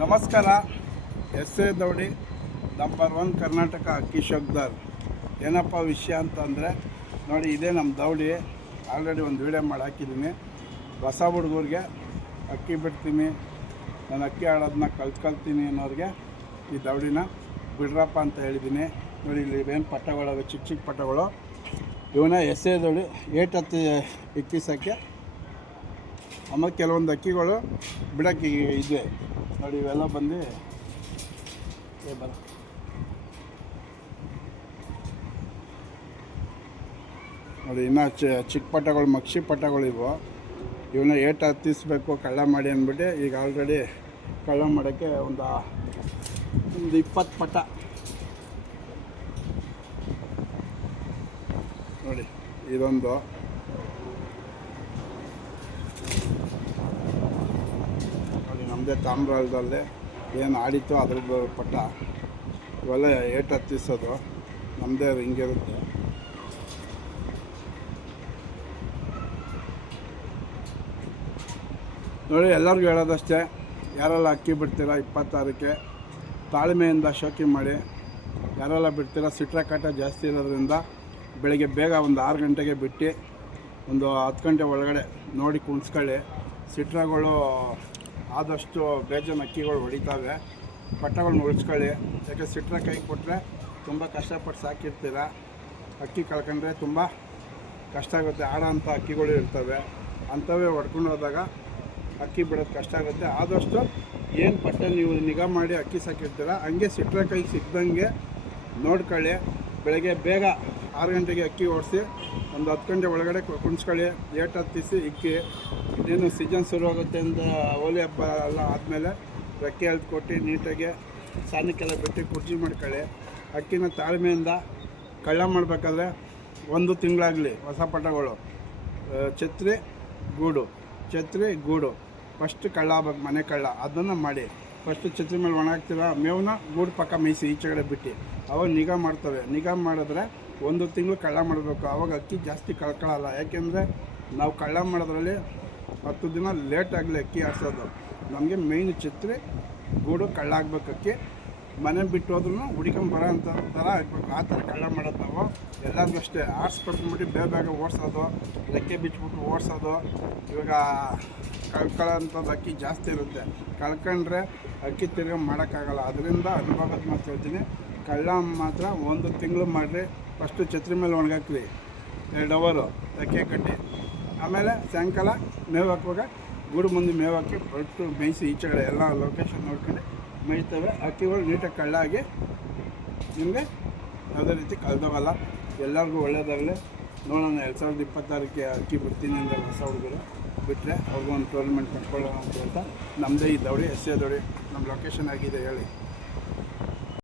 ನಮಸ್ಕಾರ. S A ದೌಡಿ number 1 Karnataka ಅಕ್ಕಿ ಶೋಕ್ದಾರ್. ಏನಪ್ಪ ವಿಷಯ ಅಂತಂದರೆ ನೋಡಿ, ಇದೇ ನಮ್ಮ ದೌಡಿ. ಆಲ್ರೆಡಿ ಒಂದು ವೀಡಿಯೋ ಮಾಡಿ ಹಾಕಿದ್ದೀನಿ. ಹೊಸ ಹುಡುಗರಿಗೆ ಅಕ್ಕಿ ಬಿಡ್ತೀನಿ, ನಾನು ಅಕ್ಕಿ ಆಡೋದನ್ನ ಕಲ್ತ್ಕೊಳ್ತೀನಿ ಅನ್ನೋರಿಗೆ ಈ ದೌಡಿನ ಬಿಡ್ರಪ್ಪ ಅಂತ ಹೇಳಿದ್ದೀನಿ. ನೋಡಿ, ಇಲ್ಲಿ ಏನು ಪಟ್ಟಗಳು, ಚಿಕ್ಕ ಚಿಕ್ಕ ಪಟ್ಟಗಳು, ಇವನ್ನ ಎಸ್ ಎ ದೌಡಿ 8-10 ಇಕ್ಕಿಸೋಕ್ಕೆ. ಆಮೇಲೆ ಕೆಲವೊಂದು ಅಕ್ಕಿಗಳು ಬಿಡೋಕ್ಕೆ ಇದ್ವೆ ನೋಡಿ, ಇವೆಲ್ಲ ಬಂದು ನೋಡಿ, ಇನ್ನೂ ಚಿಕ್ಕ ಪಟ್ಟಗಳು, ಮಕ್ಷಿ ಪಟ್ಟಗಳು ಇವು. ಇವನ್ನ 8 ಹತ್ತಿಸ್ಬೇಕು ಕಳ್ಳ ಮಾಡಿ ಅಂದ್ಬಿಟ್ಟು ಈಗ ಆಲ್ರೆಡಿ ಕಳ್ಳ ಮಾಡೋಕ್ಕೆ ಒಂದು 20 ಪಟ್ಟ ನೋಡಿ. ಇದೊಂದು ನೋಡಿ, ನಮ್ಮದೇ ತಾಮ್ರದಲ್ಲಿ ಏನು ಆಡಿತ್ತು ಅದ್ರದ್ದು ಪಟ್ಟ. ಇವೆಲ್ಲ 8 ಹತ್ತಿಸೋದು ನಮ್ಮದೇ ಹಿಂಗಿರುತ್ತೆ. ನೋಡಿ, ಎಲ್ಲರಿಗೂ ಹೇಳೋದಷ್ಟೇ, ಯಾರೆಲ್ಲ ಅಕ್ಕಿ ಬಿಡ್ತೀರ 26ಕ್ಕೆ ತಾಳ್ಮೆಯಿಂದ ಶೋಕಿ ಮಾಡಿ. ಯಾರೆಲ್ಲ ಬಿಡ್ತೀರ, ಸಿಟ್ರ ಕಾಟ ಜಾಸ್ತಿ ಇರೋದ್ರಿಂದ ಬೆಳಿಗ್ಗೆ ಬೇಗ ಒಂದು 6 ಗಂಟೆಗೆ ಬಿಟ್ಟು ಒಂದು 10 ಗಂಟೆ ಒಳಗಡೆ ನೋಡಿ ಕುಣಿಸ್ಕೊಳ್ಳಿ. ಸಿಟ್ರಗಳು ಆದಷ್ಟು ಬೇಜಾನ್ ಅಕ್ಕಿಗಳು ಹೊಡಿತಾವೆ. ಪಟ್ಟಗಳನ್ನ ಉಳಿಸ್ಕೊಳ್ಳಿ. ಯಾಕೆ ಸಿಟ್ರ ಕೈ ಕೊಟ್ಟರೆ ತುಂಬ ಕಷ್ಟಪಟ್ಟು ಸಾಕಿರ್ತೀರ, ಅಕ್ಕಿ ಕಳ್ಕೊಂಡ್ರೆ ತುಂಬ ಕಷ್ಟ ಆಗುತ್ತೆ. ಆಡೋ ಅಂಥ ಅಕ್ಕಿಗಳು ಇರ್ತವೆ, ಅಂಥವೇ ಹೊಡ್ಕೊಂಡು ಹೋದಾಗ ಅಕ್ಕಿ ಬಿಡೋದು ಕಷ್ಟ ಆಗುತ್ತೆ. ಆದಷ್ಟು ಏನು ಪಟ್ಟ ನೀವು ನಿಗಾ ಮಾಡಿ ಅಕ್ಕಿ ಸಾಕಿರ್ತೀರ ಹಂಗೆ ಸಿಟ್ರ ಕೈ ಸಿಕ್ದಂಗೆ ನೋಡ್ಕೊಳ್ಳಿ. ಬೆಳಗ್ಗೆ ಬೇಗ 6 ಗಂಟೆಗೆ ಅಕ್ಕಿ ಓಡಿಸಿ ಒಂದು 10 ಗಂಟೆ ಒಳಗಡೆ ಕುಣಿಸ್ಕೊಳ್ಳಿ. 8 ಹತ್ತಿಸಿ ಇಕ್ಕಿ. ಇನ್ನೇನು ಸೀಸನ್ ಶುರುವಾಗುತ್ತೆ ಅಂತ ಹೋಲಿ ಹಬ್ಬ ಎಲ್ಲ ಆದಮೇಲೆ ರೆಕ್ಕೆ ಎಳ್ದು ಕೊಟ್ಟು ನೀಟಾಗಿ ಸಾನಕ್ಕೆಲ್ಲ ಬಿಟ್ಟು ಕುರ್ಚಿ ಮಾಡ್ಕೊಳ್ಳಿ. ಅಕ್ಕಿನ ತಾಳ್ಮೆಯಿಂದ ಕಳ್ಳ ಮಾಡಬೇಕಾದ್ರೆ 1 ತಿಂಗಳಾಗಲಿ ಹೊಸ ಪಟ್ಟಗಳು ಛತ್ರಿ ಗೂಡು ಫಸ್ಟ್ ಕಳ್ಳ ಆಗ್ಬೇಕು, ಮನೆ ಕಳ್ಳ. ಅದನ್ನು ಮಾಡಿ ಫಸ್ಟು ಛತ್ರಿ ಮೇಲೆ ಒಣ ಹಾಕ್ತೀರ, ಮೇವನ್ನ ಗೂಡು ಪಕ್ಕ ಮೇಯಿಸಿ ಈಚೆಗಡೆ ಬಿಟ್ಟು ಅವಾಗ ನಿಗಾ ಮಾಡ್ತವೆ. ನಿಗಾ ಮಾಡಿದ್ರೆ 1 ತಿಂಗಳು ಕಳ್ಳ ಮಾಡಬೇಕು. ಆವಾಗ ಅಕ್ಕಿ ಜಾಸ್ತಿ ಕಳ್ಕೊಳ್ಳಲ್ಲ. ಯಾಕೆಂದರೆ ನಾವು ಕಳ್ಳ ಮಾಡೋದ್ರಲ್ಲಿ 10 ದಿನ ಲೇಟಾಗಲಿ ಅಕ್ಕಿ ಆಡ್ಸೋದು. ನಮಗೆ ಮೇಯ್ನ್ ಛತ್ರಿ ಗೂಡು ಕಳ್ಳ ಆಗ್ಬೇಕು. ಅಕ್ಕಿ ಮನೆ ಬಿಟ್ಟು ಹೋದ್ರೂ ಹುಡ್ಕೊಂಬರೋ ಅಂಥ ಥರ ಆಗಬೇಕು. ಆ ಥರ ಕಳ್ಳ ಮಾಡೋದು ನಾವು. ಎಲ್ಲರಿಗೂ ಅಷ್ಟೇ, ಆಡ್ಸ್ಕೊಟ್ಬಿಟ್ಟು ಬೇಗ ಓಡಿಸೋದು, ರೆಕ್ಕೆ ಬಿಚ್ಬಿಟ್ಟು ಓಡಿಸೋದು. ಇವಾಗ ಕಳ್ಕೊಳ್ಳೋಂಥದ್ದು ಅಕ್ಕಿ ಜಾಸ್ತಿ ಇರುತ್ತೆ. ಕಳ್ಕೊಂಡ್ರೆ ಅಕ್ಕಿ ತಿರ್ಗಿ ಮಾಡೋಕ್ಕಾಗಲ್ಲ. ಅದರಿಂದ ಅನುಭವದ ಮಾತು ಹೇಳ್ತೀನಿ. ಕಳ್ಳ ಮಾತ್ರ 1 ತಿಂಗಳು ಮಾಡಿರಿ. ಫಸ್ಟು ಛತ್ರಿ ಮೇಲೆ ಒಣಗಾಕ್ರಿ 2 ಅವರು ರೆಕ್ಕೆ ಕಟ್ಟಿ. ಆಮೇಲೆ ಸಾಯಂಕಾಲ ಮೇವು ಹಾಕುವಾಗ ಗೂಡು ಮುಂದೆ ಮೇವು ಹಾಕಿ ಒಟ್ಟು ಮೇಯಿಸಿ ಈಚೆಗಡೆ ಎಲ್ಲ ಲೊಕೇಶನ್ ನೋಡ್ಕೊಂಡು ಮೇಯ್ತವೆ. ಅಕ್ಕಿಗಳು ನೀಟಾಗಿ ಕಳ್ಳ ಆಗಿ ನಿಮಗೆ ಯಾವುದೇ ರೀತಿ ಕಳೆದೋಗಲ್ಲ. ಎಲ್ಲರಿಗೂ ಒಳ್ಳೆಯದಾಗಲಿ. ನೋಡೋಣ, 2026ಕ್ಕೆ ಅಕ್ಕಿ ಬಿಡ್ತೀನಿ ಅಂದರೆ ಹೊಸ ಹುಡುಗರು ಬಿಟ್ಟರೆ ಅವ್ರಿಗೂ ಒಂದು ಟೂರ್ನಮೆಂಟ್ ಕಟ್ಕೊಳ್ಳೋಣ ಅಂತ ಹೇಳ್ತಾ, ನಮ್ಮದೇ ಈ ದೌಡಿ ಎಸ್ ಎ ದೌಡಿ. ನಮ್ಮ ಲೊಕೇಶನ್ ಆಗಿದೆ ಹೇಳಿ.